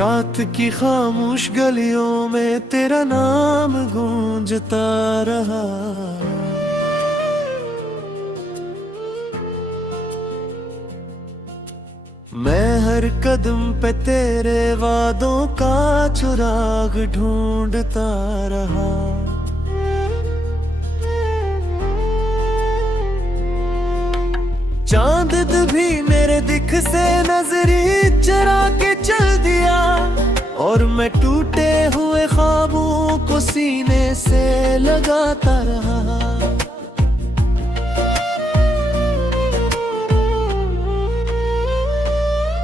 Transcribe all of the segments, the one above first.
रात की खामोश गलियों में तेरा नाम गूंजता रहा। मैं हर कदम पे तेरे वादों का चुराग ढूंढता रहा। चांद भी मेरे दिख से नजरी चरा के चल दिया, और मैं टूटे हुए ख्वाबों को सीने से लगाता रहा।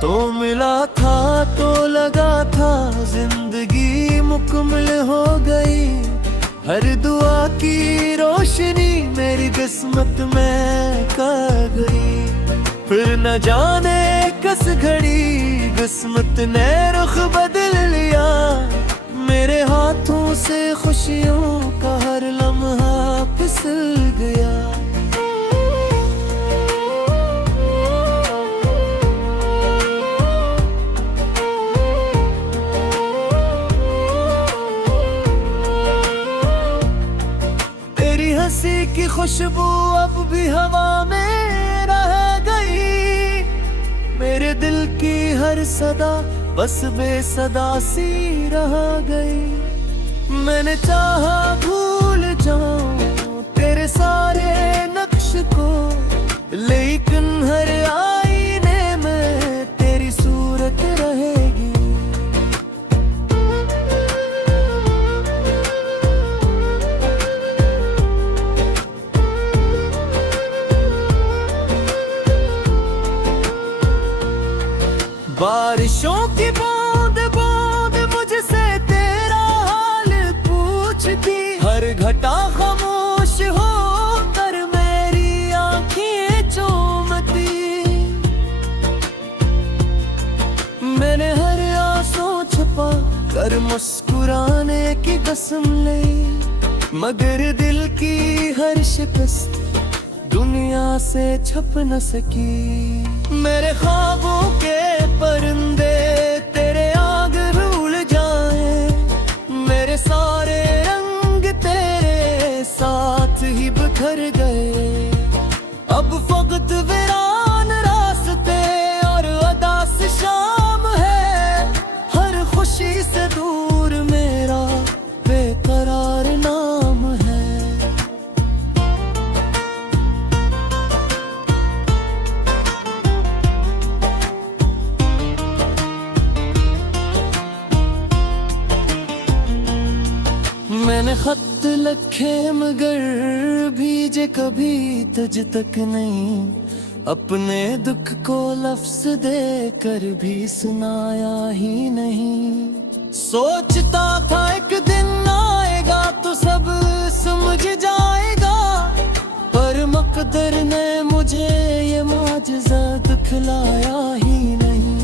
तो मिला था तो लगा था जिंदगी मुकम्मल हो गई। हर दुआ की रोशनी मेरी किस्मत में कर गई। फिर न जाने किस घड़ी किस्मत ने रुख बदल लिया। मेरे हाथों से खुशियों का हर लम्हा फिसल गया। तेरी हंसी की खुशबू अब भी हवा में रह गई। मेरे दिल की हर सदा बस बेसदा सी रह गई। मैंने चाहा भूल जाऊं तेरे सारे नक्श को, लेकिन हर आईने में तेरी सूरत रहेगी। बारिशों की बूंद बूंद मुझसे तेरा हाल पूछती। हर घटा खामोश हो कर मेरी आंखें चूमती। मैंने हर आंसू छुपा कर मुस्कुराने की कसम ली, मगर दिल की हर शिकस्त दुनिया से छप न सकी। मेरे ख्वाबों के परिंदे तेरे आग भूल जाए। मेरे सारे रंग तेरे साथ ही बिखर गए। अब फकत वीरान रास्ते और उदास शाम है। हर खुशी से दूर मेरा बेकरार नाम है। मैंने खत लिखे मगर भेजे कभी तुझ तक नहीं। अपने दुख को लफ्ज देकर भी सुनाया ही नहीं। सोचता था एक दिन आएगा तो सब समझ जाएगा, पर मकदर ने मुझे ये माजज़ा दिखलाया ही नहीं।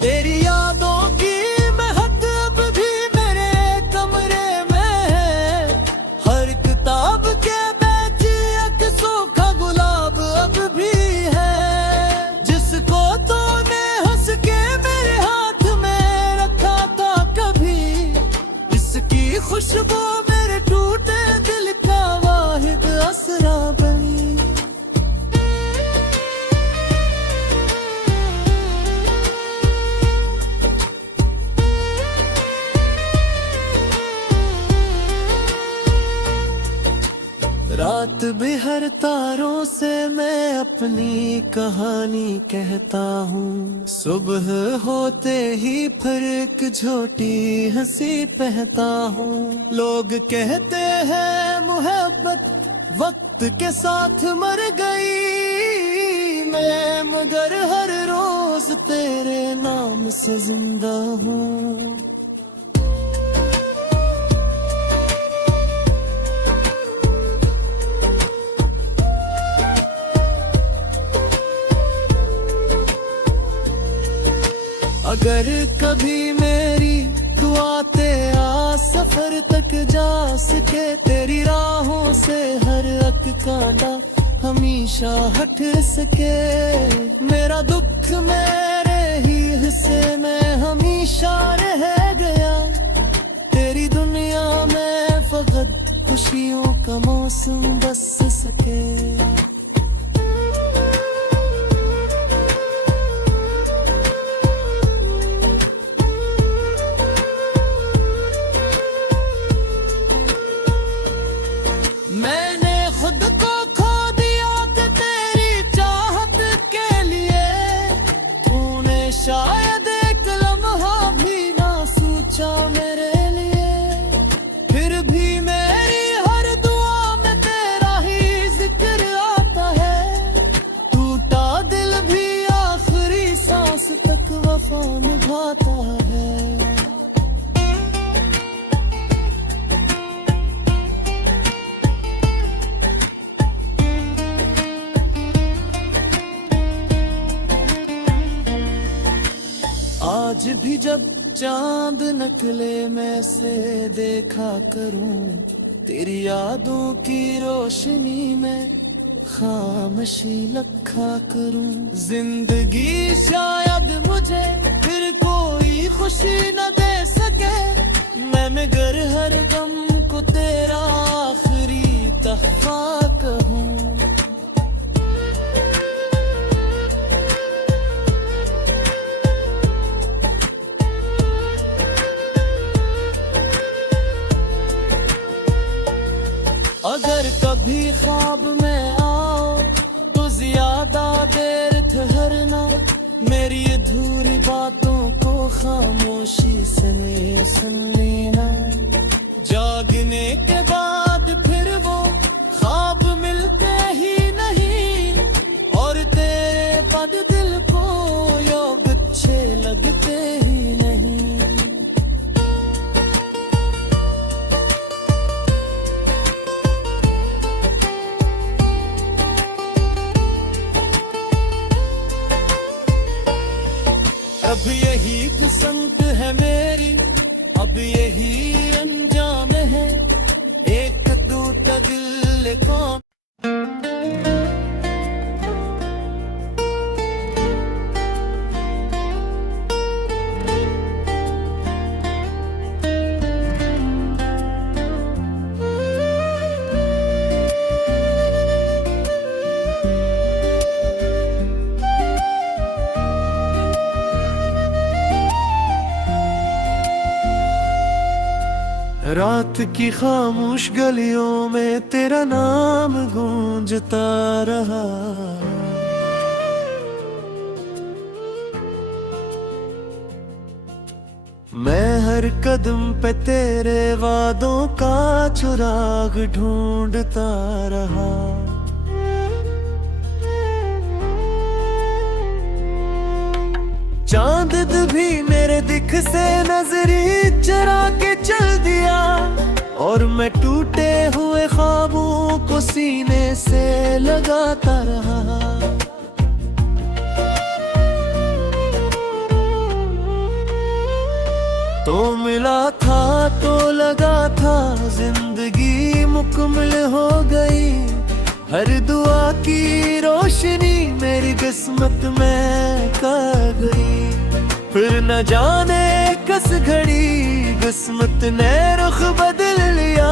तेरी यादों की महक अब भी मेरे कमरे में है। हर किताब के बेच एक सूखा गुलाब अब भी है, जिसको तूने हंस के मेरे हाथ में रखा था कभी। इसकी खुशबू मेरे टूटे दिल का वाहिद असरा बनी। रात भी हर तारों से मैं अपनी कहानी कहता हूँ। सुबह होते ही फिर एक छोटी हंसी पहता हूँ। लोग कहते हैं मोहब्बत वक्त के साथ मर गई, मैं मगर हर रोज तेरे नाम से जिंदा हूँ। अगर कभी मेरी दुआ ते आ सफर तक जा सके। तेरी राहों से हर अक कांटा हमेशा हट सके। मेरा दुख मेरे ही हिस्से में हमेशा रह गया। तेरी दुनिया में फकत खुशियों का मौसम बस सके। मैंने खुद को खो दिया कि तेरी चाहत के लिए। तूने शायद एक लम्हा भी ना सोचा मेरे लिए। फिर भी मेरी हर दुआ में तेरा ही जिक्र आता है। टूटा दिल भी आखिरी सांस तक वफा निभाता है। आज भी जब चांद नकले में से देखा करूं। तेरी यादों की रोशनी में खामोशी रखा करूं। जिंदगी शायद मुझे फिर कोई खुशी न दे सके। मैं मगर हर गम को तेरा आखिरी तहफा कहूं। अगर कभी ख्वाब में आओ तो ज्यादा देर ठहरना। मेरी अधूरी बातों को खामोशी से सुन लेना। जागने के बाद फिर वो ख्वाब मिलते ही नहीं। और तेरे पद दिल को योग अच्छे लगते ही नहीं। अब यही किस्मत है मेरी, अब यही अंजाम है। एक टूटा दिल कौन। रात की खामोश गलियों में तेरा नाम गूंजता रहा। मैं हर कदम पे तेरे वादों का चुराग ढूंढता रहा। चांद भी मेरे दिख से नजरी चरा के चल दिया। और मैं टूटे हुए ख्वाबों को सीने से लगाता रहा। तो मिला था तो लगा था जिंदगी मुकम्मल हो गई। हर दुआ की रोशनी मेरी किस्मत में कर गई। फिर न जाने किस घड़ी किस्मत ने रुख बदल लिया।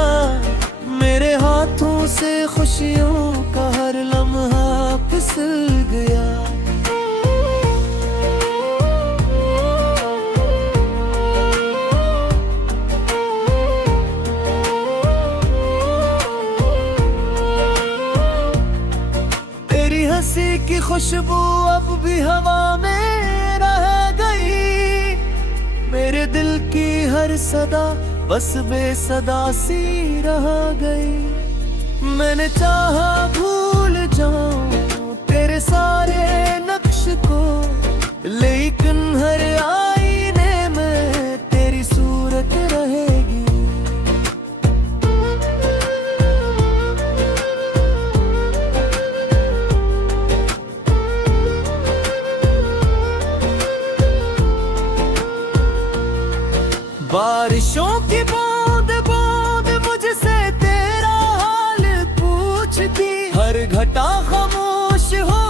मेरे हाथों से खुशियों का हर लम्हा फिसल गया। हंसी की खुशबू अब भी हवा में रह गई। मेरे दिल की हर सदा बस बेसदा सी रह गई। मैंने चाहा भूल जाऊं तेरे सारे नक्श को, लेकिन हर आईने में तेरी सूरत रहेगी। बारिशों की बूंद पूछती, हर घटा खामोश हो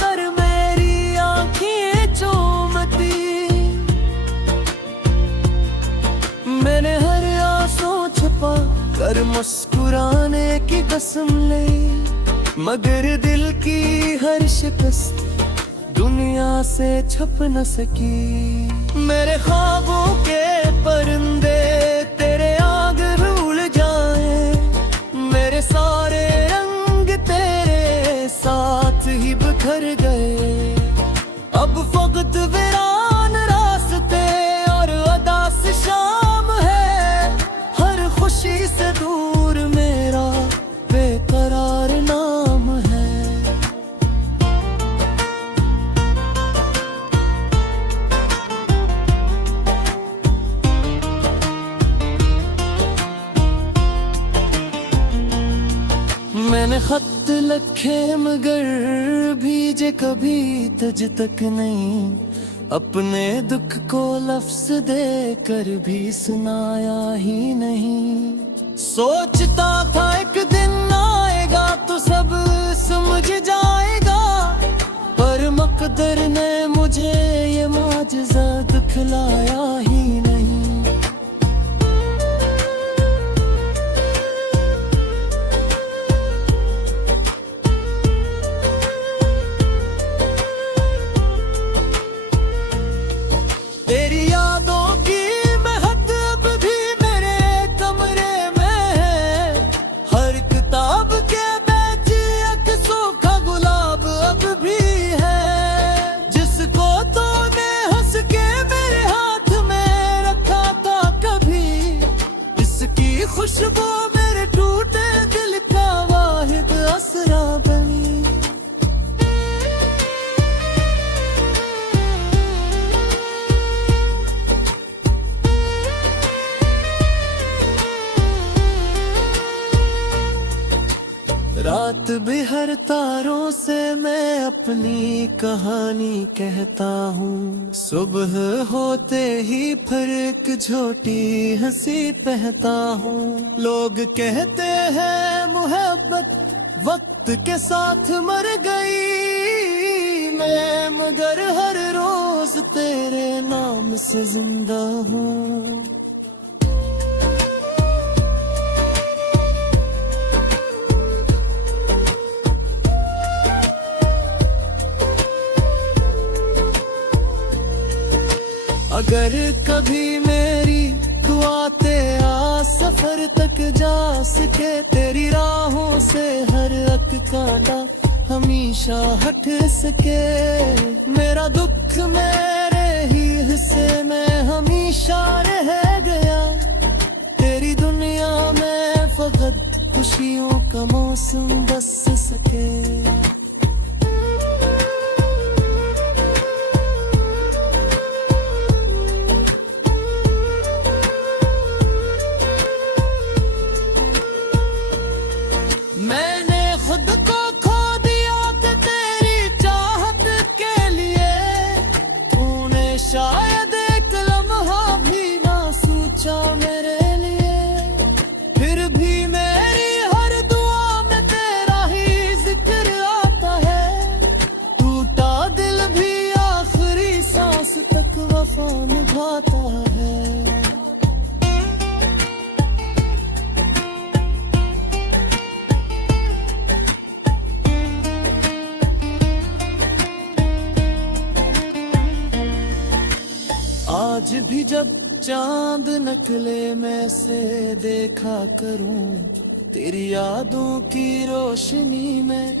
कर मेरी आंखें चूमती। मैंने हर आंसू छुपा कर मुस्कुराने की कसम ली, मगर दिल की हर शिकस्त दुनिया से छप न सकी। मेरे ख्वाबों के परिंदे तेरे आग भूल जाए, मेरे सारे रंग तेरे साथ ही बिखर गए। अब फकत वीरान रास्ते और उदास शाम है, हर खुशी से दूर मेरा बेकरार नाम है। मैंने खत लिखे मगर भेजे कभी तुझ तक नहीं, अपने दुख को लफ्ज देकर भी सुनाया ही नहीं। सोचता था एक दिन आएगा तो सब समझ जाएगा, पर मकदर ने मुझे ये माजज़ा दिखलाया ही नहीं। तेरी यादों की महक अब भी मेरे कमरे में है, हर किताब के बेची एक सूखा गुलाब अब भी है। जिसको तूने हंस के मेरे हाथ में रखा था कभी, इसकी खुशबू मेरे टूटे दिल का वाहिद असरा बनी। रात भी हर तारों से मैं अपनी कहानी कहता हूँ, सुबह होते ही फिर एक छोटी हंसी पहता हूँ। लोग कहते हैं मोहब्बत वक्त के साथ मर गई, मैं मगर हर रोज तेरे नाम से जिंदा हूँ। अगर कभी मेरी दुआ तेरा सफर तक जा सके, तेरी राहों से हर अक कांटा हमेशा हट सके। मेरा दुख मेरे ही हिस्से में हमेशा रह गया, तेरी दुनिया में फकत खुशियों का मौसम बस सके। मैंने खुद को खो दिया कि तेरी चाहत के लिए, तूने शायद एक लम्हा भी ना सोचा मेरे लिए। फिर भी मेरी हर दुआ में तेरा ही जिक्र आता है, टूटा दिल भी आखिरी सांस तक वफा निभाता है। आज भी जब चांद निकले मैं से देखा करूं, तेरी यादों की रोशनी में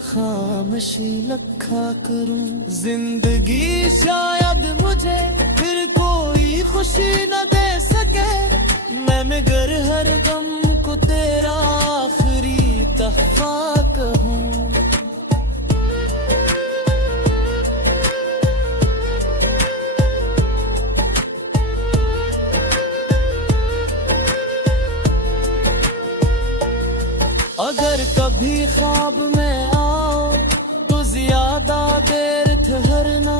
खामोशी रखा करूं। जिंदगी शायद मुझे फिर कोई खुशी न दे सके, मैं मगर हर गम को तेरा आखिरी तहफा कहूं। अगर कभी ख्वाब में आओ तो ज्यादा देर ठहरना,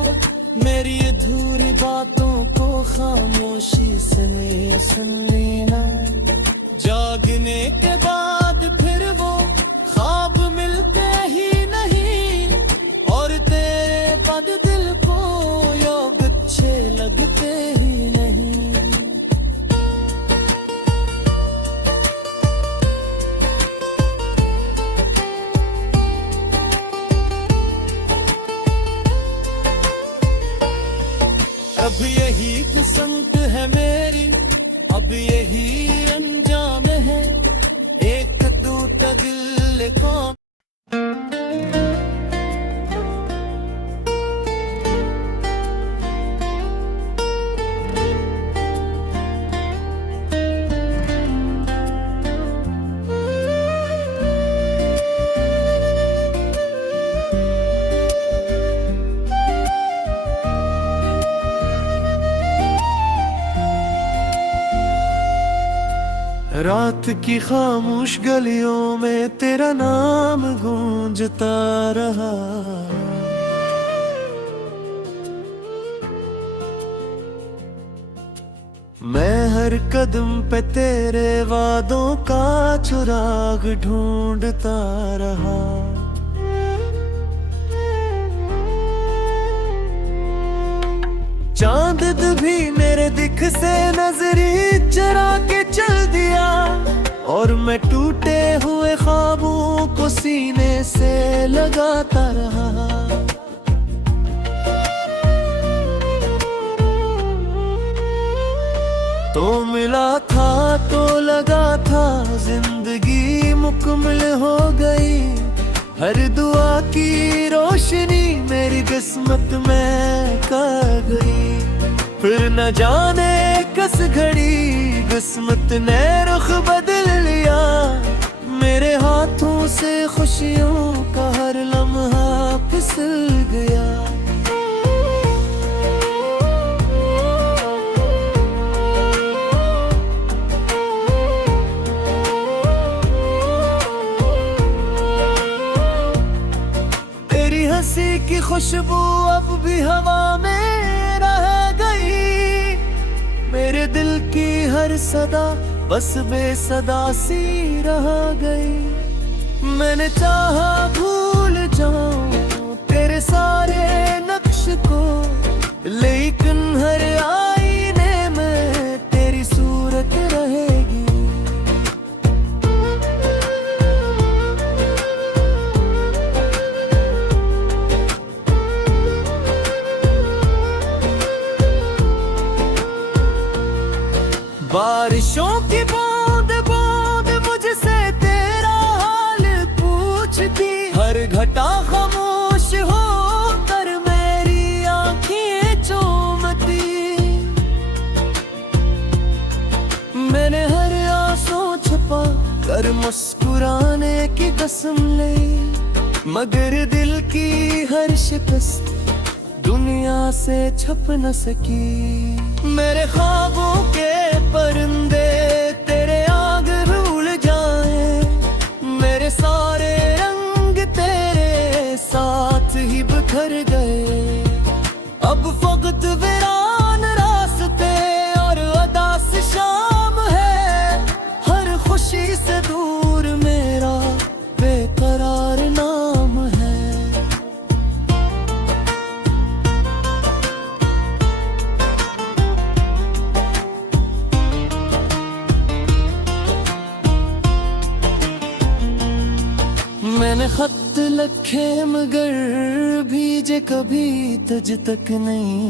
मेरी अधूरी बातों को खामोशी से सुन लेना। जागने के बाद फिर वो अब यही किस्मत है मेरी, अब यही अंजाम है, एक टूटा दिल कौन। रात की खामोश गलियों में तेरा नाम गूंजता रहा, मैं हर कदम पे तेरे वादों का चुराग ढूंढता रहा। चांद भी मेरे दिख से नजरी चरा के चल दिया, और मैं टूटे हुए ख्वाबों को सीने से लगाता रहा। तो मिला था तो लगा था जिंदगी मुकम्मल हो गई, हर दुआ की रोशनी मेरी किस्मत में कर गई। फिर न जाने किस घड़ी किस्मत ने रुख बदल लिया, मेरे हाथों से खुशियों का हर लम्हा फिसल गया। तेरी हंसी की खुशबू अब भी हवा में रह गई, मेरे दिल की हर सदा बस बेसदा सी रह गई। मैंने चाहा भूल जाऊं तेरे सारे नक्श को, लेकिन हर आईने में तेरी सूरत रहेगी। बारिशों की बूंद बूंद मुझसे तेरा हाल पूछती, हर घटा खामोश हो कर मेरी आंखें चूमती। मैंने हर आंसू छुपा कर मुस्कुराने की कसम ली, मगर दिल की हर शिकस्त दुनिया से छप न सकी। मेरे ख्वाबों के परिंदे तेरे आग भूल जाए, मेरे सारे रंग तेरे साथ ही बिखर गए। अब फकत वीरान रास्ते और उदास शाम है, हर खुशी से दूर मेरा बेकरार नाम है। मैंने खत लिखे मगर भेजे कभी तुझ तक नहीं,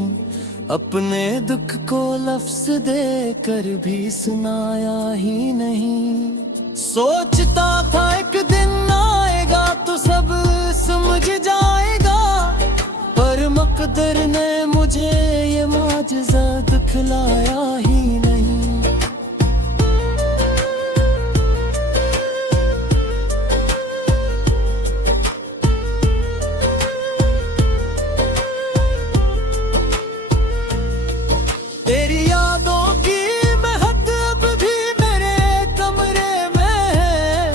अपने दुख को लफ्ज देकर भी सुनाया ही नहीं। सोचता था एक दिन आएगा तो सब समझ जाएगा, पर मकदर ने मुझे ये माजज़ा दिखलाया ही नहीं। तेरी यादों की महक अब भी मेरे कमरे में है,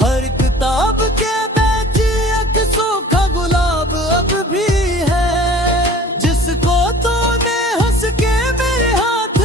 हर किताब के बैची एक सूखा गुलाब अब भी है, जिसको तूने हंस के मेरे हाथ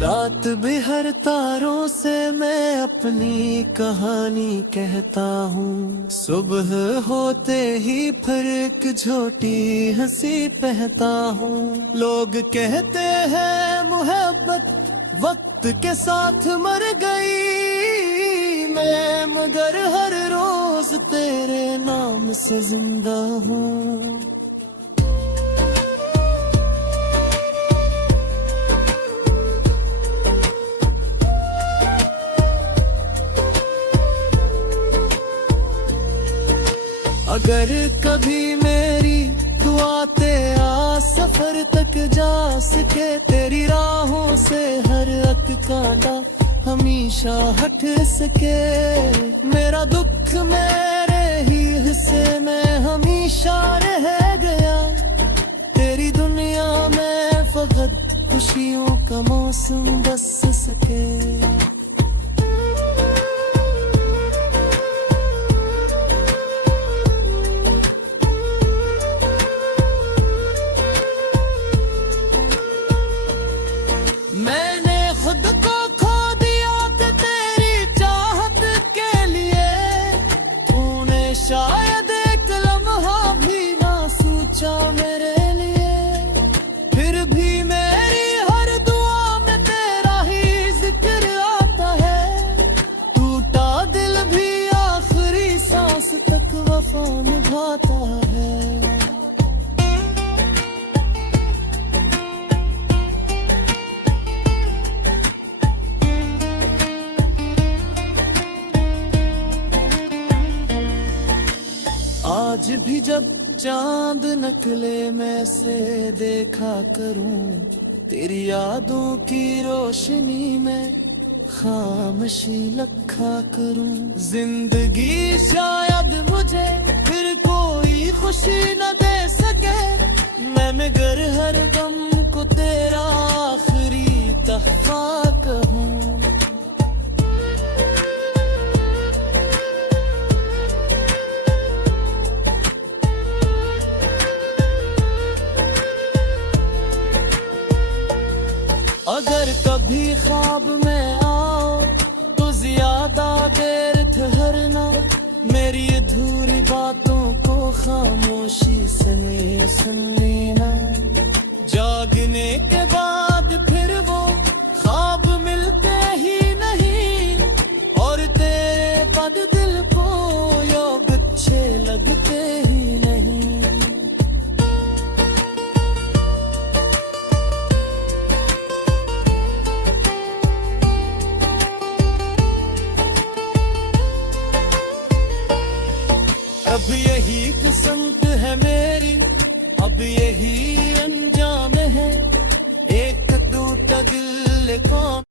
रात बिहर तारों से मैं अपनी कहानी कहता हूँ, सुबह होते ही फिर एक झोटी हंसी पहता हूँ। लोग कहते हैं मोहब्बत वक्त के साथ मर गई, मैं मगर हर रोज तेरे नाम से जिंदा हूँ। अगर कभी मेरी दुआ तेरा सफर तक जा सके, तेरी राहों से हर अक कांटा हमेशा हट सके। मेरा दुख मेरे ही हिस्से में हमेशा रह गया, तेरी दुनिया में फकत खुशियों का मौसम बस सके। मैंने खुद को खो दिया था तेरी चाहत के लिए, तूने शायद एक लम्हा भी ना सोचा मेरे लिए। फिर भी मेरी हर दुआ में तेरा ही जिक्र आता है, टूटा दिल भी आखिरी सांस तक वफा निभाता है। आज भी जब चांद नकले में से देखा करूं, तेरी यादों की रोशनी में खामोशी रखा करूं। जिंदगी शायद मुझे फिर कोई खुशी न दे सके, मैं मगर हर गम को तेरा आखिरी तहफा कहूं। अगर कभी ख्वाब में आओ तो ज्यादा देर ठहरना, मेरी अधूरी बातों को खामोशी से सुन लेना। जागने के बाद फिर वो ख्वाब मिलते ही नहीं, और तेरे पद दिल को योग अच्छे लगते ही नहीं। अब यही किस्मत है मेरी, अब यही अंजाम है, एक टूटा दिल कौन।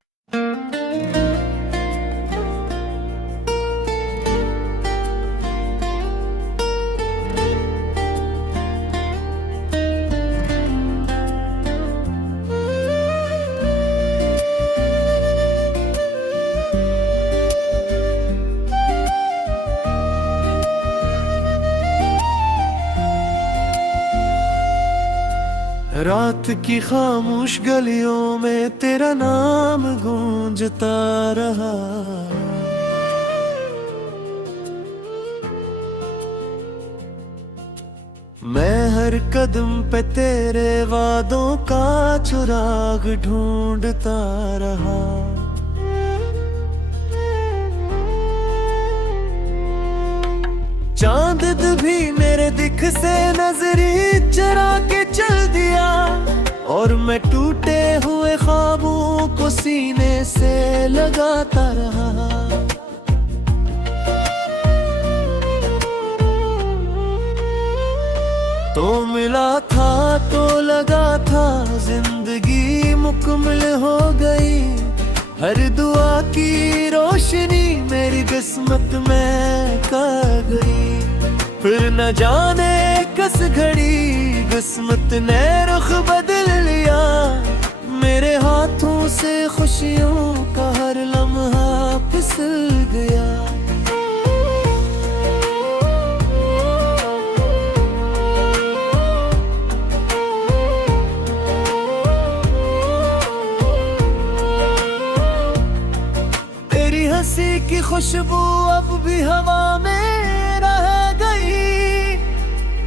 रात की खामोश गलियों में तेरा नाम गूंजता रहा, मैं हर कदम पे तेरे वादों का चुराग ढूंढता रहा। चांद भी मेरे दिख से नजरी चरा के चल दिया, और मैं टूटे हुए ख्वाबों को सीने से लगाता रहा। तो मिला था तो लगा था जिंदगी मुकम्मल हो गई, हर दुआ की रोशनी मेरी किस्मत में कर गई। फिर न जाने किस घड़ी किस्मत ने रुख बदल लिया, मेरे हाथों से खुशियों का हर लम्हा फिसल गया। किसी की खुशबू अब भी हवा में रह गई।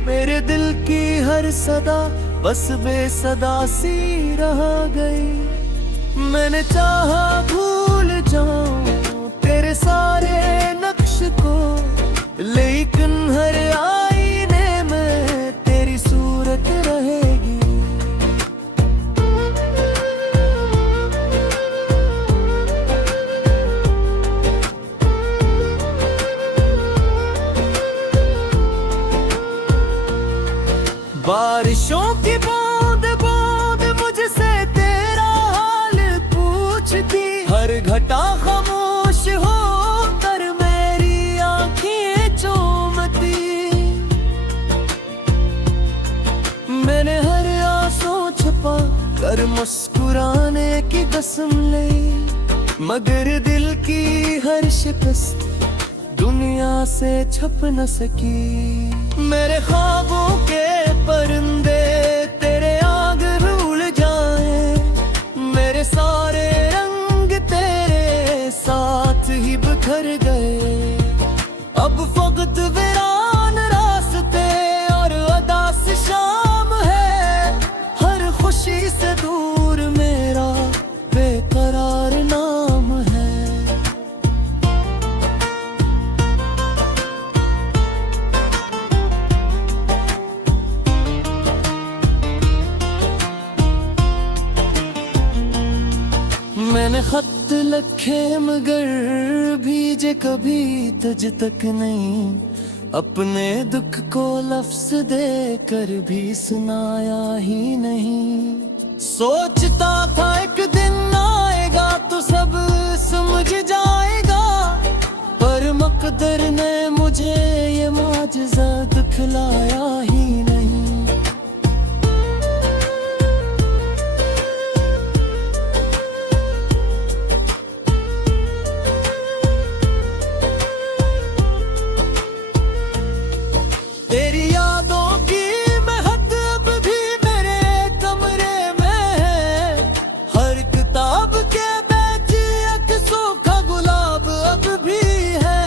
मेरे दिल की हर सदा बस बेसदा सी रह गई। मैंने चाहा भूल जाऊं तेरे सारे नक्श को, लेकिन हर आईने में तेरी सूरत रहेगी। बारिशों की बूंद बूंद मुझसे तेरा हाल पूछती, हर घटा खामोश हो कर मेरी आंखें चूमती। मैंने हर आंसू छुपा कर मुस्कुराने की कसम ली, मगर दिल की हर शिकस्त दुनिया से छुप न सकी। मेरे ख्वाबों के परिंदे तेरे आग भूल जाए, मेरे सारे रंग तेरे साथ ही बिखर गए। अब फकत वीरान रास्ते और उदास शाम है, हर खुशी से दूर मेरा बेकरार नाम है। मैंने खत लिखे मगर भेजे कभी तुझ तक नहीं, अपने दुख को लफ्ज देकर भी सुनाया ही नहीं। सोचता था एक दिन आएगा तो सब समझ जाएगा, पर मकदर ने मुझे ये माजज़ा दिखलाया ही नहीं। तेरी यादों की महक अब भी मेरे कमरे में है, हर किताब के बेच एक सूखा गुलाब अब भी है,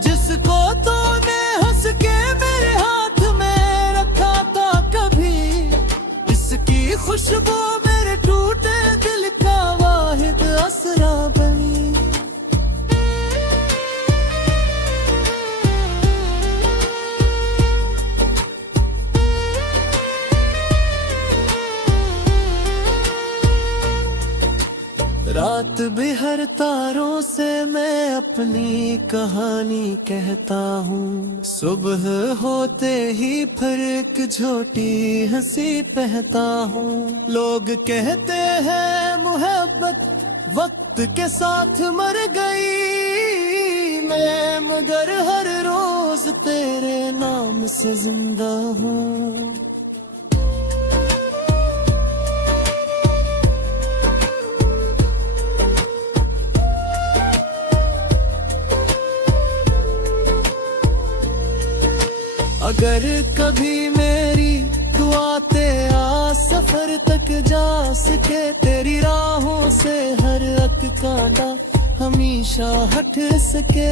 जिसको तूने हंस के मेरे हाथ में रखा था कभी। इसकी खुशबू मेरे टूटे दिल का वाहिद असरा बनी। रात भी हर तारों से मैं अपनी कहानी कहता हूँ, सुबह होते ही फिर एक झोटी हंसी पहता हूँ। लोग कहते हैं मोहब्बत वक्त के साथ मर गई, मैं मगर हर रोज तेरे नाम से जिंदा हूँ। अगर कभी मेरी दुआ तेरा सफर तक जा सके, तेरी राहों से हर अक कांटा हमेशा हट सके।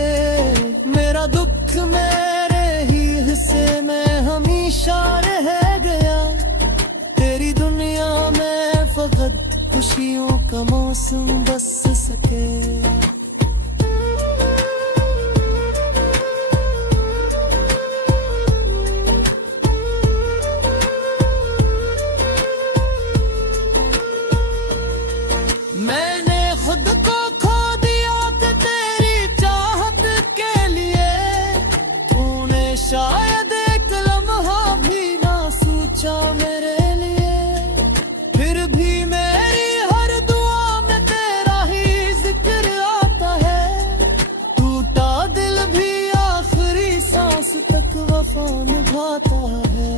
मेरा दुख मेरे ही हिस्से में हमेशा रह गया, तेरी दुनिया में फकत खुशियों का मौसम बस सके। मैंने खुद को खो दिया था तेरी चाहत के लिए, तूने शायद एक लम्हा भी ना सोचा मेरे लिए। फिर भी मेरी हर दुआ में तेरा ही जिक्र आता है, टूटा दिल भी आखिरी सांस तक वफा निभाता है।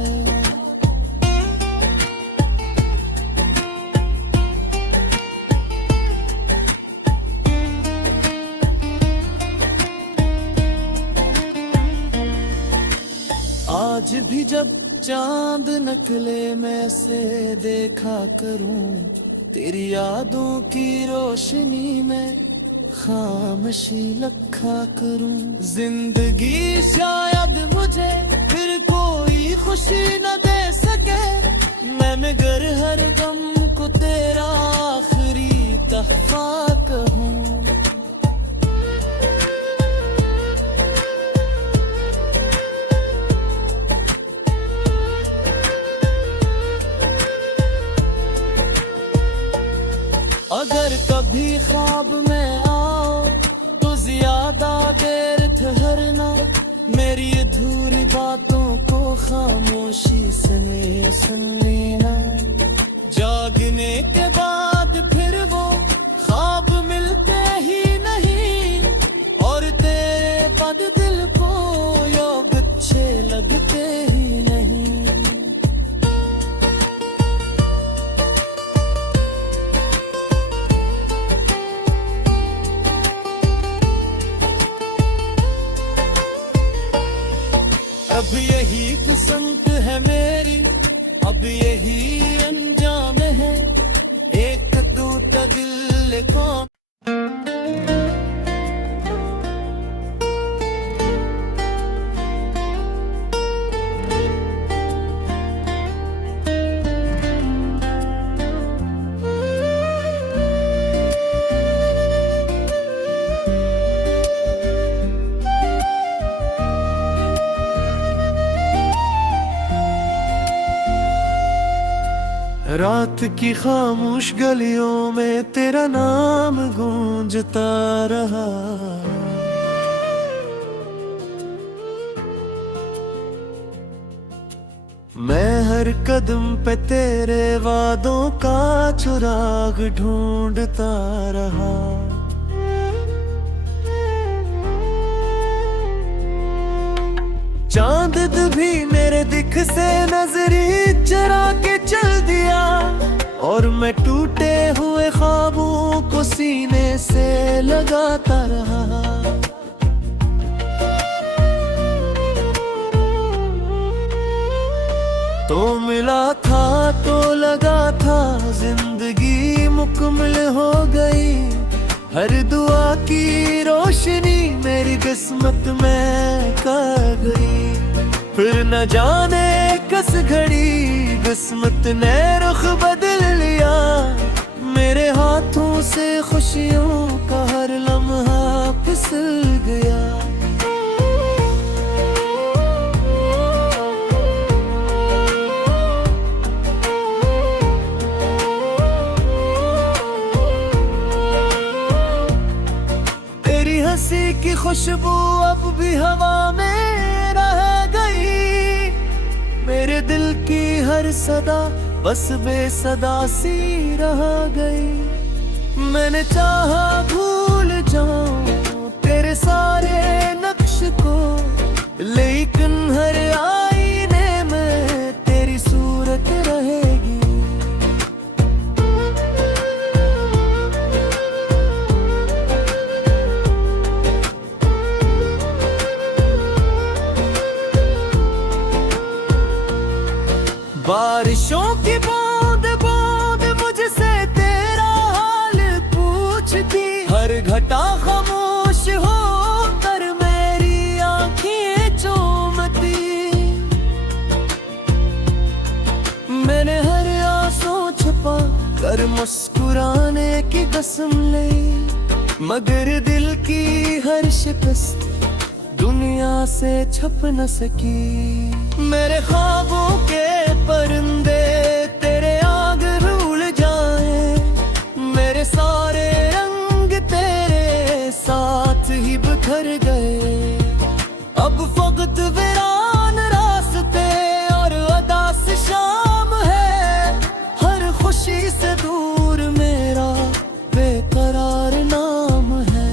आज भी जब चांद नकले में से देखा करूं, तेरी यादों की रोशनी में खामोशी रखा करूं। जिंदगी शायद मुझे फिर कोई खुशी न दे सके, मैं मगर हर गम को तेरा आखिरी तहफा कहूं। अगर कभी ख्वाब में आओ तो ज्यादा देर ठहरना, मेरी अधूरी बातों को खामोशी से सुन लेना। जागने के बाद फिर वो ख्वाब मिलते ही नहीं, और तेरे पद दिल को योग अच्छे लगते ही नहीं। अब यही किस्मत है मेरी, अब यही अंजाम है, एक टूटा दिल को। रात की खामोश गलियों में तेरा नाम गूंजता रहा, मैं हर कदम पे तेरे वादों का चुराग ढूंढता रहा। चांद भी मेरे दिख से नजरी चरा के चल दिया, और मैं टूटे हुए ख्वाबों को सीने से लगाता रहा। तो मिला था तो लगा था जिंदगी मुकम्मल हो गई, हर दुआ की रोशनी मेरी किस्मत में कर गई। फिर न जाने किस घड़ी किस्मत ने रुख बदल लिया, मेरे हाथों से खुशियों का हर लम्हा फिसल गया। हंसी की खुशबू अब भी हवा में रह गई, मेरे दिल की हर सदा बस बेसदा सी रह गई। मैंने चाहा भूल जाऊं तेरे सारे नक्श को, लेकिन हर आईने में तेरी सूरत रहेगी। बारिशों की बूंद बूंद मुझसे तेरा हाल पूछती, हर घटा खामोश हो कर मेरी आंखें चूमती। मैंने हर आंसू छुपा कर मुस्कुराने की कसम ली, मगर दिल की हर शिकस्त दुनिया से छप न सकी। मेरे ख्वाबों के परिंदे तेरे आग भूल जाए, मेरे सारे रंग तेरे साथ ही बिखर गए। अब फकत वीरान रास्ते और उदास शाम है, हर खुशी से दूर मेरा बेकरार नाम है।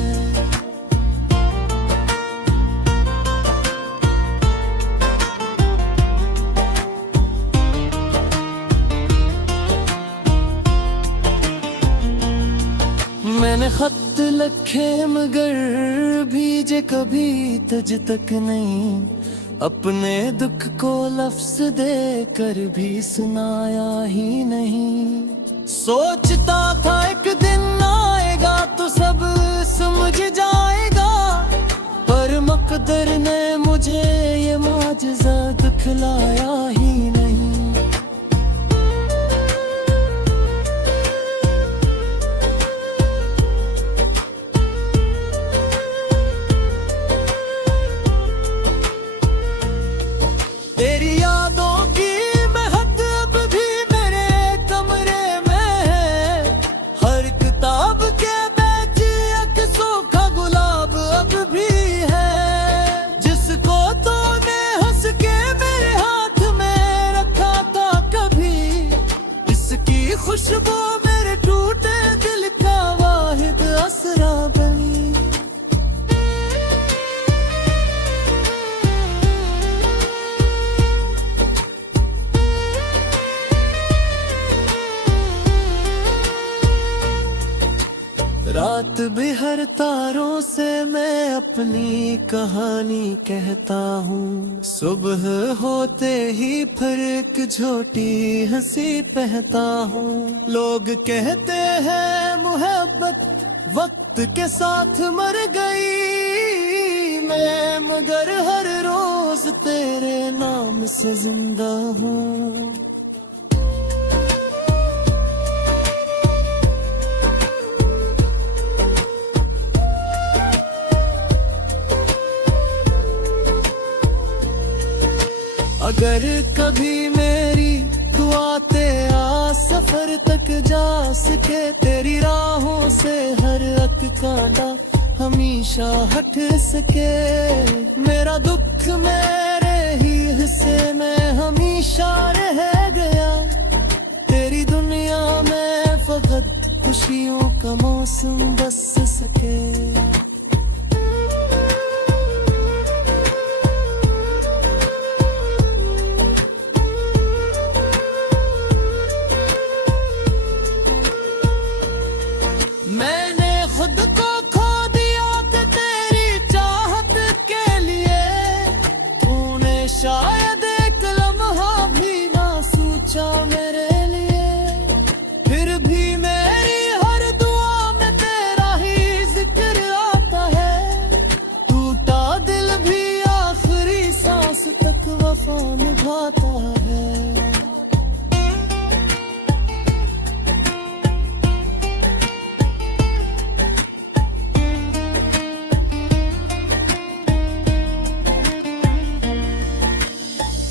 मैंने खत लिखे मगर भेजे कभी तुझ तक नहीं, अपने दुख को लफ्ज देकर भी सुनाया ही नहीं। सोचता था एक दिन आएगा तो सब दिखलाया ही नहीं। तेरी यादों की महक अब भी मेरे कमरे में है। हर किताब के बेची अक्सों का गुलाब अब भी है। जिसको तूने हंस के मेरे हाथ में रखा था कभी, इसकी खुशबू मेरे टूटे दिल का वाहिद असरा बनी। रात बिहर तारों से मैं अपनी कहानी कहता हूँ। सुबह होते ही फिर एक झोटी हंसी पहता हूँ। लोग कहते हैं मोहब्बत वक्त के साथ मर गई, मैं मगर हर रोज तेरे नाम से जिंदा हूँ। अगर कभी मेरी दुआते आ सफर तक जा सके, तेरी राहों से हर अक कांटा हमेशा हट सके। मेरा दुख मेरे ही हिस्से में हमेशा रह गया। तेरी दुनिया में फकत खुशियों का मौसम बस सके। मैंने खुद को खो दिया तो तेरी चाहत के लिए। तूने शायद एक लम्हा भी ना सोचा मेरे लिए। फिर भी मेरी हर दुआ में तेरा ही जिक्र आता है। टूटा दिल भी आखिरी सांस तक वफा निभाता है।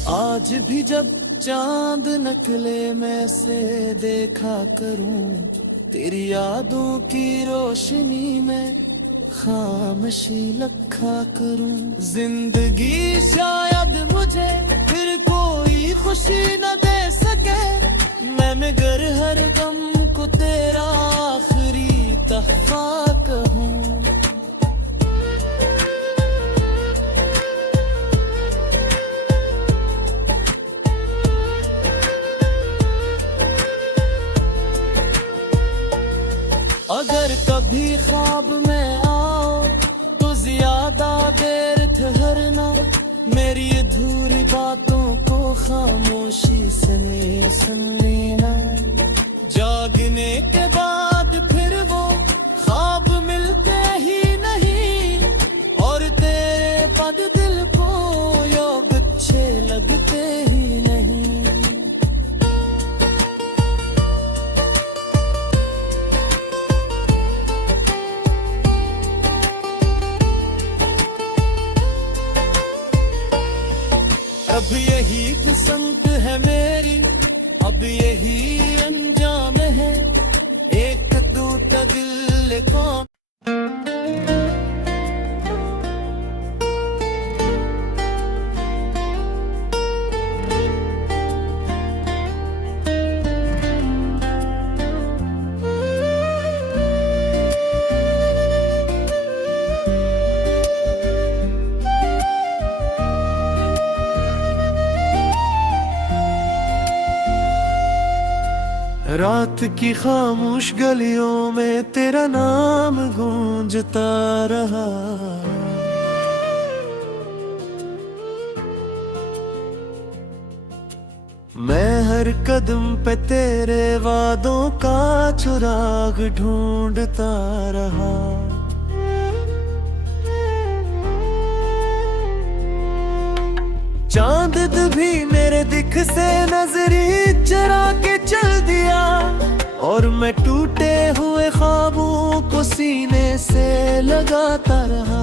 आज भी जब चांद नकले में से देखा करूं, तेरी यादों की रोशनी में खामोशी लखा करूं। जिंदगी शायद मुझे फिर कोई खुशी न दे सके, मैं मगर हर गम को तेरा आखिरी तहफा कहूं। अगर कभी ख्वाब में आओ तो ज्यादा देर ठहरना। मेरी अधूरी बातों को खामोशी से सुन लेना। जागने के बाद फिर वो ख्वाब मिलते ही नहीं, और तेरे पद दिल को योग अच्छे लगते ही नहीं। अब यही किस्मत है मेरी, अब यही अंजाम है। एक टूटा दिल कौन रात की खामोश गलियों में तेरा नाम गूंजता रहा। मैं हर कदम पे तेरे वादों का चुराग ढूंढता रहा। चांद वाहिद भी मेरे दिख से नजरी चरा के चल दिया, और मैं टूटे हुए ख्वाबों को सीने से लगाता रहा।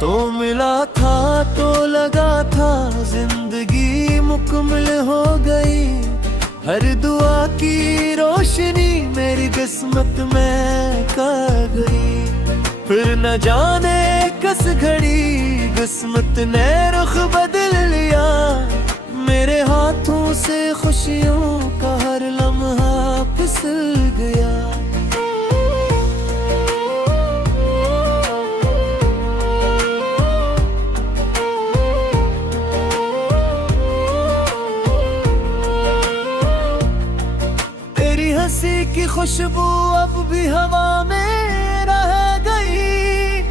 तो मिला था तो लगा था जिंदगी मुकम्मल हो गई, हर दुआ की रोशनी मेरी किस्मत में कर गई। फिर न जाने किस घड़ी किस्मत ने रुख बदल लिया, मेरे हाथों से खुशियों का हर लम्हा फिसल गया। हंसी की खुशबू अब भी हवा में रह गई,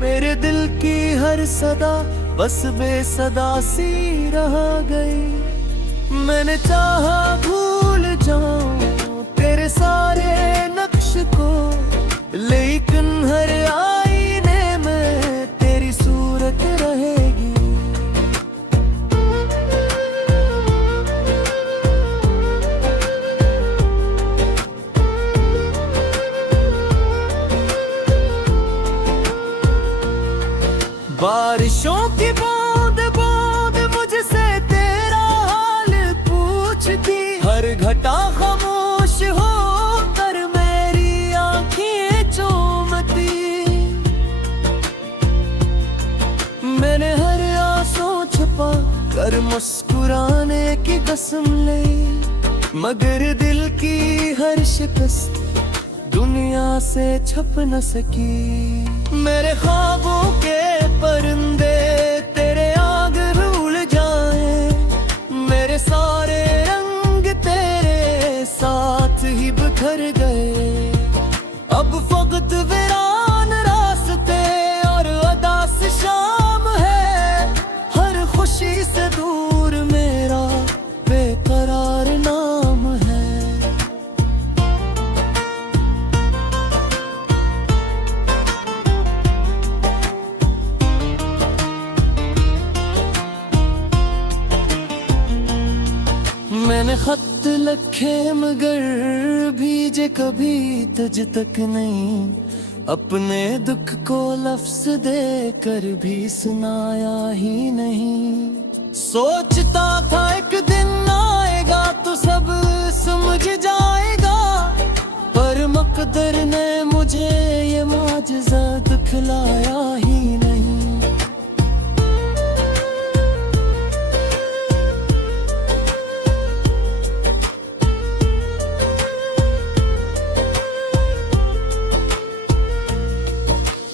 मेरे दिल की हर सदा बस बेसदा सी रह गई। मैंने चाहा भूल जाऊं तेरे सारे नक्श को, लेकिन हर आईने में तेरी सूरत रहेगी। बारिशों की बूंद बूंद मुझसे तेरा हाल पूछती, हर घटा खामोश हो कर मेरी आंखें चूमती। मैंने हर आंसू छुपा कर मुस्कुराने की कसम ली, मगर दिल की हर शिकस्त दुनिया से छप न सकी। मेरे ख्वाबों के परिंदे तेरे आग भूल जाए, मेरे सारे रंग तेरे साथ ही बिखर गए। अब फकत वीरान रास्ते और उदास शाम है, हर खुशी से दूर मेरा बेकरार नाम है। मैंने खत लिखे मगर भेजे कभी तुझ तक नहीं, अपने दुख को लफ्ज देकर भी सुनाया ही नहीं। सोचता था एक दिन आएगा तो सब समझ जाएगा, पर मकदर ने मुझे ये माजज़ा दिखलाया ही नहीं।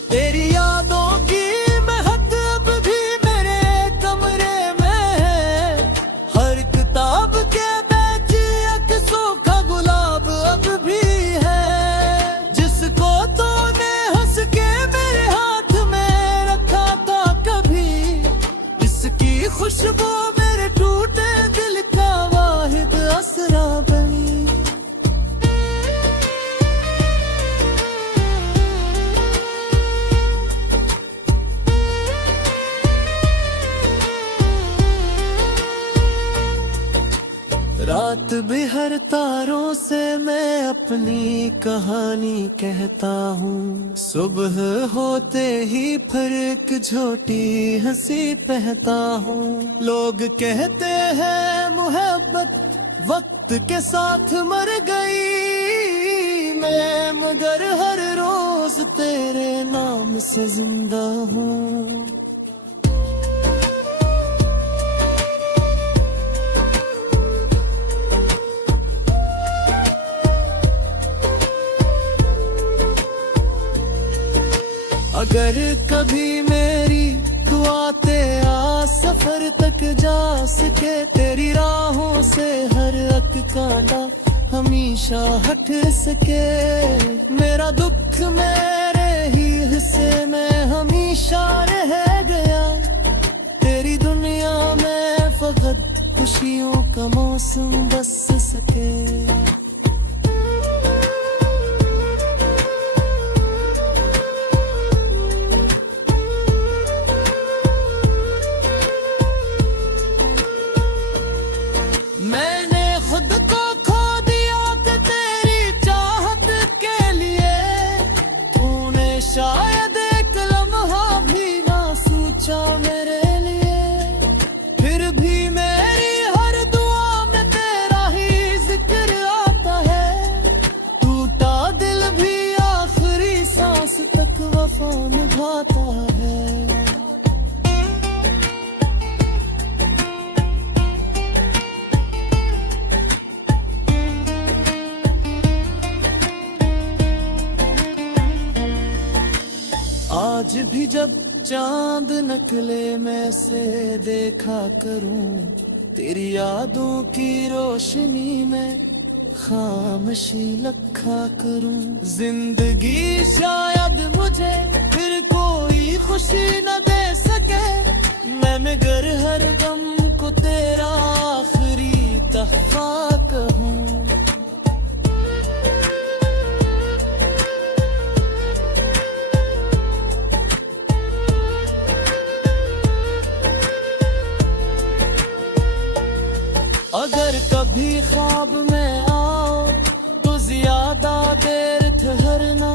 तेरी यादों की महक अब भी मेरे कमरे में है, हर किताब के बेची एक सूखा गुलाब अब भी है, जिसको तूने हंस के मेरे हाथ में रखा था कभी। इसकी खुशबू मेरे टूटे दिल का वाहिद असरा बनी। रात भी हर तारों से मैं अपनी कहानी कहता हूँ, सुबह होते ही फिर एक छोटी हंसी पहता हूँ। लोग कहते हैं मोहब्बत वक्त के साथ मर गई, मैं मगर हर रोज तेरे नाम से जिंदा हूँ। अगर कभी मेरी दुआते आ सफर तक जा सके, तेरी राहों से हर अक कांटा हमेशा हट सके। मेरा दुख मेरे ही हिस्से में हमेशा रह गया, तेरी दुनिया में फकत खुशियों का मौसम बस सके। आज भी जब चांद निकले मैं से देखा करूं, तेरी यादों की रोशनी में खामोशी रखा करूं। जिंदगी शायद मुझे फिर कोई खुशी न दे सके, मैं मगर हर गम को तेरा आखिरी तहफा कहूं। अगर कभी ख्वाब में आओ तो ज्यादा देर ठहरना,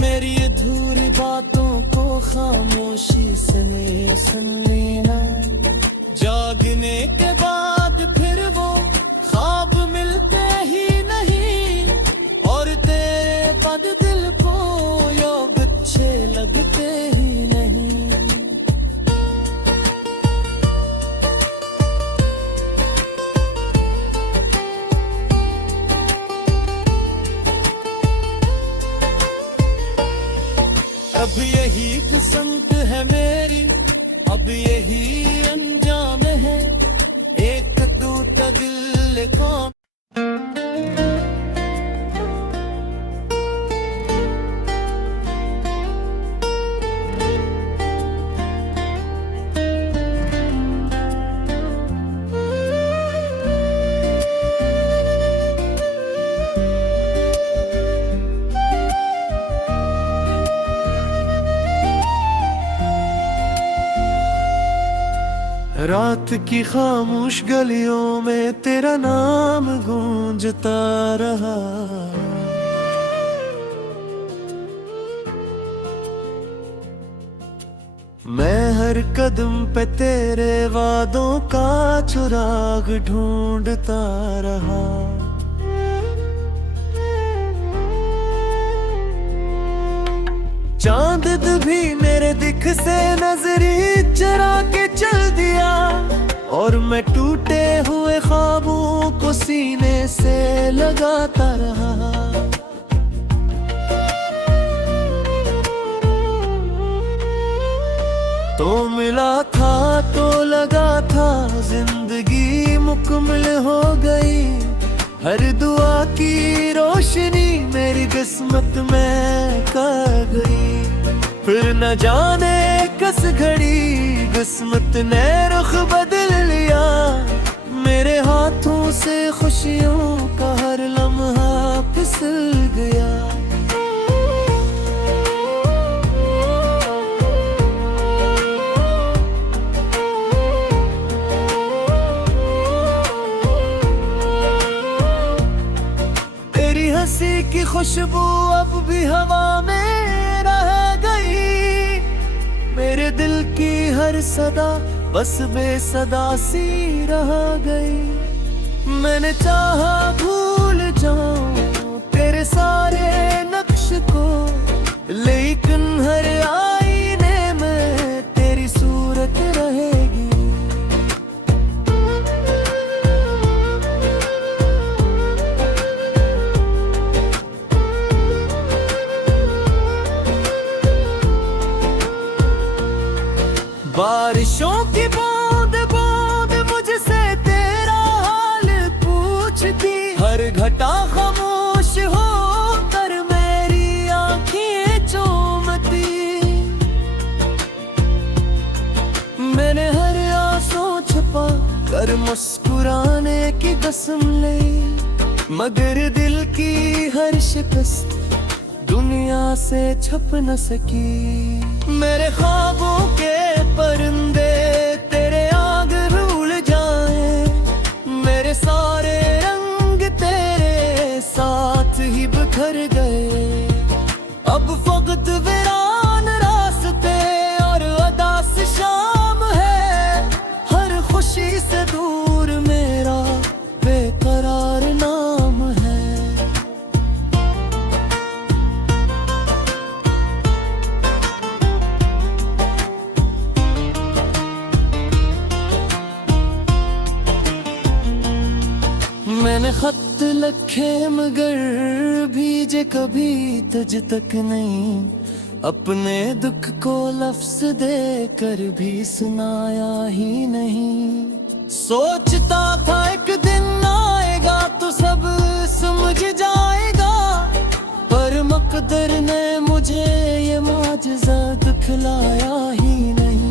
मेरी अधूरी बातों को खामोशी से सुन लेना। जागने के बाद फिर वो ख्वाब मिलते ही नहीं, और तेरे पद दिल को योग अच्छे लगते ही नहीं। अब यही किस्मत है मेरी, अब यही अंजाम है, एक टूटा दिल कौन। रात की खामोश गलियों में तेरा नाम गूंजता रहा, मैं हर कदम पे तेरे वादों का चुराग ढूंढता रहा। चांद भी मेरे दिख से नजरी चरा के चल दिया, और मैं टूटे हुए ख्वाबों को सीने से लगाता रहा। तो मिला था तो लगा था जिंदगी मुकम्मल हो गई, हर दुआ की रोशनी मेरी किस्मत में कर गई। फिर न जाने किस घड़ी किस्मत ने रुख बदल लिया, मेरे हाथों से खुशियों का हर लम्हा फिसल गया। हंसी की खुशबू अब भी हवा में रह गई, मेरे दिल की हर सदा बस बेसदा सी रह गई। मैंने चाहा भूल जाऊं तेरे सारे नक्श को, लेकिन हर आईने में तेरी सूरत रहेगी। बारिशों की बूंद बूंद मुझसे तेरा हाल पूछती, हर घटा खामोश हो कर मेरी आंखें चूमती। मैंने हर आंसू छुपा कर मुस्कुराने की कसम ली, मगर दिल की हर शिकस्त दुनिया से छुप न सकी। मेरे ख्वाबों के परिंदे तेरे आग भूल जाए, मेरे सारे रंग तेरे साथ ही बिखर गए। अब फकत वीरान रास्ते और उदास शाम है, हर खुशी से दूर मेरा बेकरार नाम है। मैंने खत लिखे मगर भेजे कभी तुझ तक नहीं, अपने दुख को लफ्ज देकर भी सुनाया ही नहीं। सोचता था एक दिन आएगा तो सब समझ जाएगा, पर मुकद्दर ने मुझे ये माजज़ा दिखलाया ही नहीं।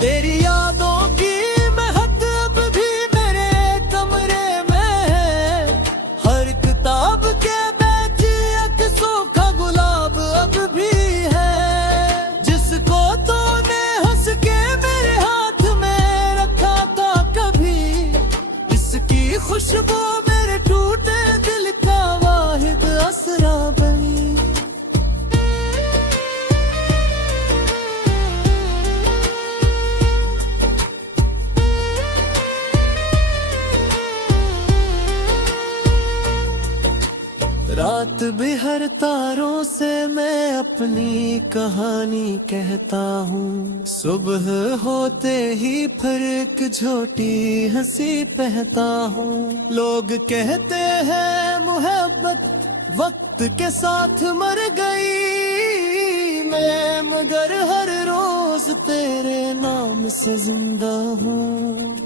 तेरी यादों की महक अब भी मेरे कमरे में है, हर किताब के बेची एक सूखा गुलाब अब भी है, जिसको तूने हंस के मेरे हाथ में रखा था कभी, इसकी खुशबू मेरे टूटे दिल का वाहिद असरा बनी। रात बिहर तारों से मैं अपनी कहानी कहता हूँ, सुबह होते ही फिर एक छोटी हंसी पहता हूँ। लोग कहते हैं मोहब्बत वक्त के साथ मर गई, मैं मगर हर रोज तेरे नाम से जिंदा हूँ।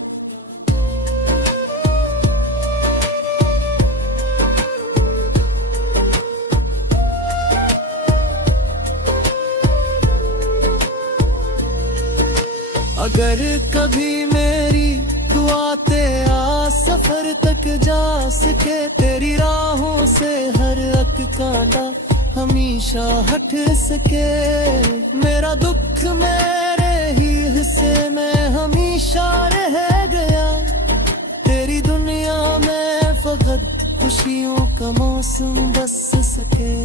अगर कभी मेरी दुआ तेरा सफर तक जा सके, तेरी राहों से हर अक कांटा हमेशा हट सके, मेरा दुख मेरे ही हिस्से में हमेशा रह गया, तेरी दुनिया में फकत खुशियों का मौसम बस सके।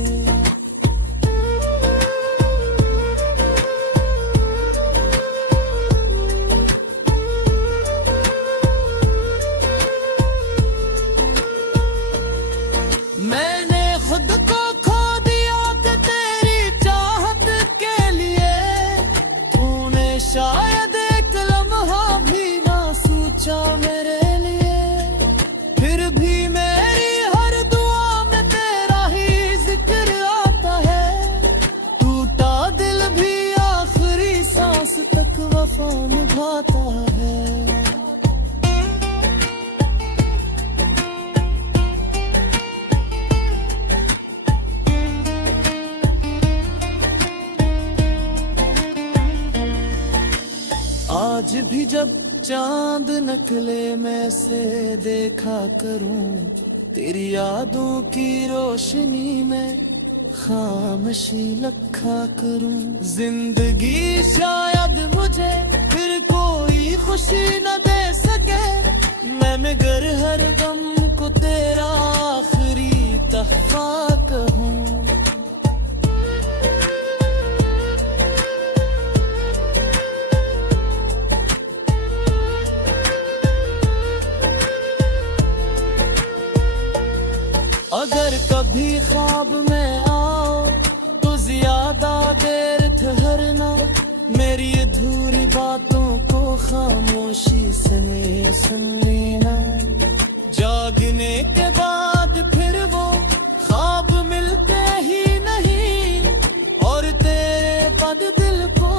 मैंने खुद को खो दिया कि तेरी चाहत के लिए, तूने शायद एक लम्हा भी ना सोचा मेरे लिए, फिर भी मेरी हर दुआ में तेरा ही जिक्र आता है, टूटा दिल भी आखिरी सांस तक वफा निभाता है। आज भी जब चांद नकले में से देखा करूं, तेरी यादों की रोशनी में खामोशी रखा करूं, जिंदगी शायद मुझे फिर कोई खुशी न दे सके, मैं मगर हर गम को तेरा आखिरी तहफा कहूं। अगर कभी ख्वाब में आओ तो ज्यादा देर ठहरना, मेरी अधूरी बातों को खामोशी से सुन लेना, जागने के बाद फिर वो ख्वाब मिलते ही नहीं, और तेरे पद दिल को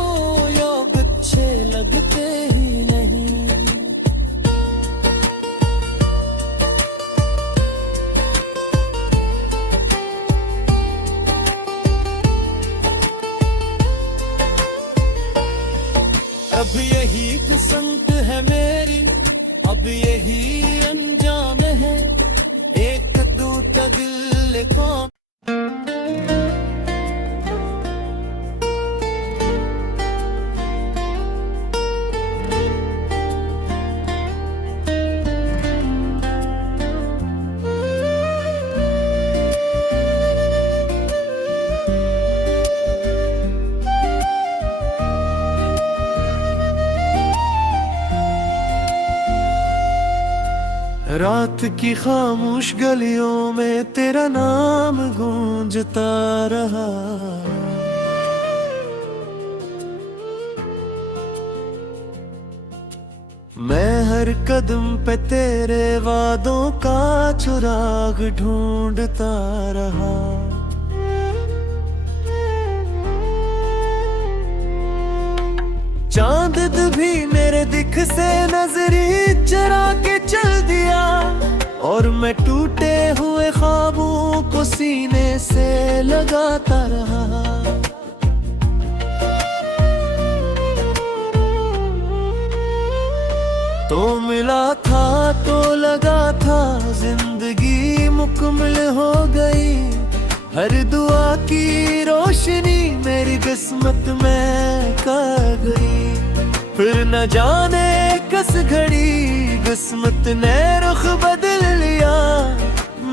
योग अच्छे लगते ही नहीं। अब यही किस्मत है मेरी, अब यही अंजाम है, एक टूटा दिल कौन। रात की खामोश गलियों में तेरा नाम गूंजता रहा, मैं हर कदम पे तेरे वादों का चुराग ढूंढता रहा। चांद भी मेरे दिख से नजरी चरा के चल दिया, और मैं टूटे हुए ख्वाबों को सीने से लगाता रहा। तो मिला था तो लगा था जिंदगी मुकम्मल हो गई। हर दुआ की रोशनी मेरी किस्मत में कर गई। फिर न जाने किस घड़ी किस्मत ने रुख बदल लिया।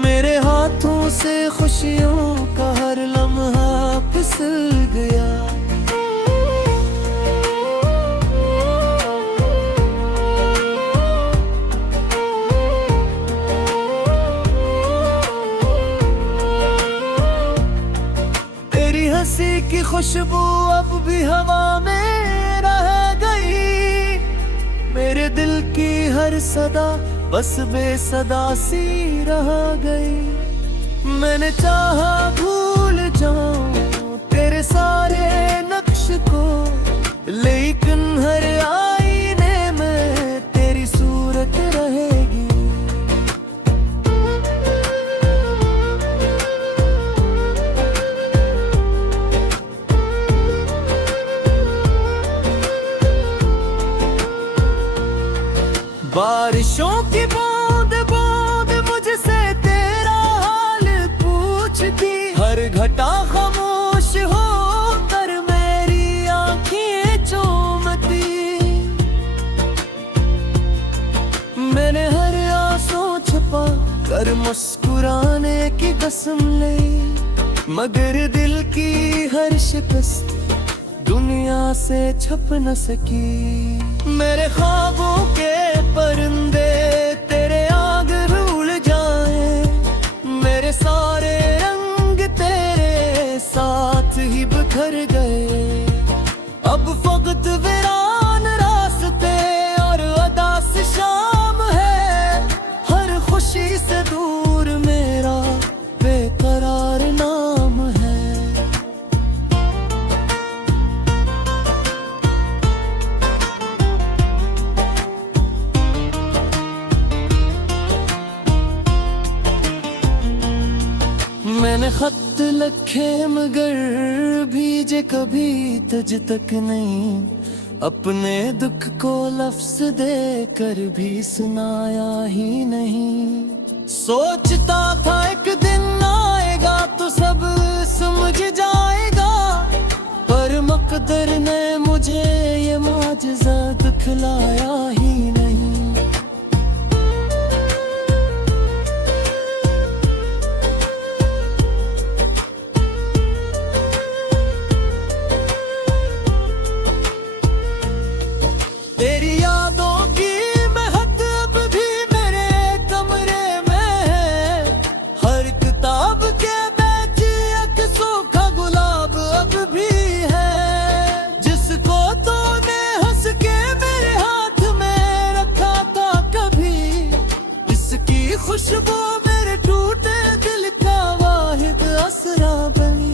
मेरे हाथों से खुशियों का हर लम्हा फिसल गया। हंसी की खुशबू अब भी हवा में रह गई। मेरे दिल की हर सदा बस बेसदा सी रह गई। मैंने चाहा भूल जाऊं तेरे सारे नक्श को, लेकिन हर आईने में तेरी सूरत रहेगी। बारिशों की बूंद बूंद मुझसे तेरा हाल पूछती। हर घटा खामोश हो कर मेरी आंखें चूमती। मैंने हर आंसू छुपा कर मुस्कुराने की कसम ली, मगर दिल की हर शिकस्त दुनिया से छप न सकी। मेरे ख्वाबों के परिंदे तेरे आग भूल जाए। मेरे सारे रंग तेरे साथ ही बिखर गए। अब फकत वीरान रास्ते और उदास शाम है। हर खुशी से दूर मेरा बेकरार नाम है। मैंने खत लिखे मगर भेजे कभी तुझ तक नहीं। अपने दुख को लफ्ज देकर भी सुनाया ही नहीं। सोचता था एक दिन आएगा तो सब समझ जाएगा, पर मकदर ने मुझे ये माजज़ा दिखलाया ही नहीं। तेरी यादों की महक अब भी मेरे कमरे में है। हर किताब के बैच एक सूखा गुलाब अब भी है। जिसको तूने हंस के मेरे हाथ में रखा था कभी, इसकी खुशबू मेरे टूटे दिल का वाहिद असरा बनी।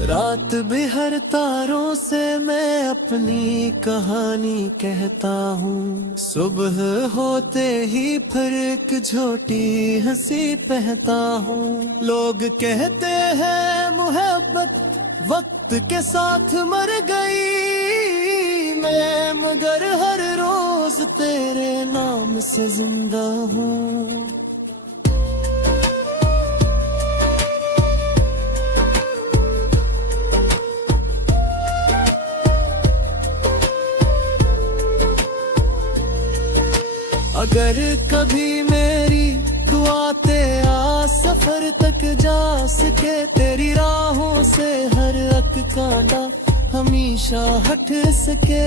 रात भी हर तारों से मैं अपनी कहानी कहता हूँ। सुबह होते ही फिर एक छोटी हंसी पहता हूँ। लोग कहते हैं मोहब्बत वक्त के साथ मर गई, मैं मगर हर रोज तेरे नाम से जिंदा हूँ। अगर कभी मेरी दुआते आ सफर तक जा सके, तेरी राहों से हर अक कांटा हमेशा हट सके।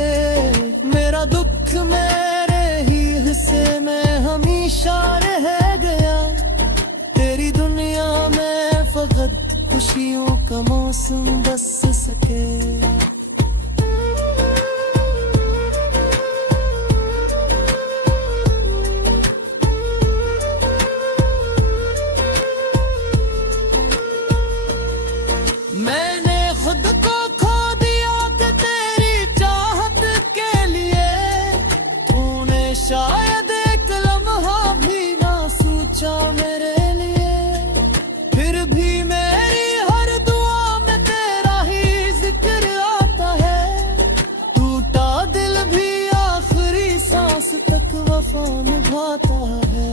मेरा दुख मेरे ही हिस्से में हमेशा रह गया। तेरी दुनिया में फकत खुशियों का मौसम बस सके। मैंने खुद को खो दिया कि तेरी चाहत के लिए। तूने शायद एक लम्हा भी ना सोचा मेरे लिए। फिर भी मेरी हर दुआ में तेरा ही जिक्र आता है। टूटा दिल भी आखिरी सांस तक वफा निभाता है।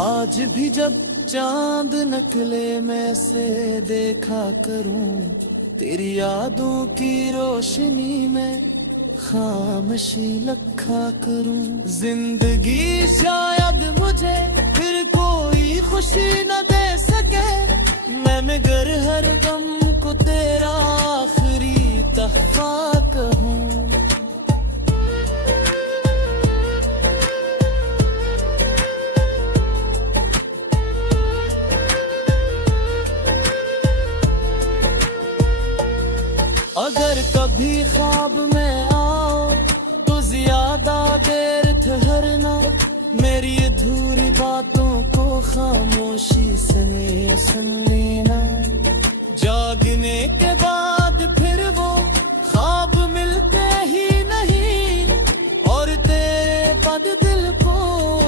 आज भी जब चांद निकले मैं से देखा करूं। तेरी यादों की रोशनी में खामोशी रखा करूं। जिंदगी शायद मुझे फिर कोई खुशी न दे सके। मैं मगर हर गम को तेरा आखिरी तहफा कहूं। अगर कभी ख्वाब में आओ तो ज्यादा देर ठहरना। मेरी अधूरी बातों को खामोशी से सुन लेना। जागने के बाद फिर वो ख्वाब मिलते ही नहीं। और तेरे पद दिल को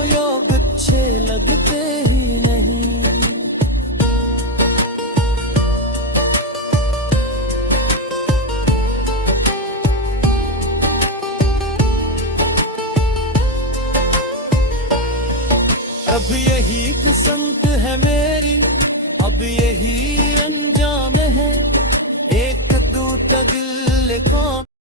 योग अच्छे लगते ही नहीं। अब यही किस्मत है मेरी, अब यही अंजाम है। एक दूत दिल को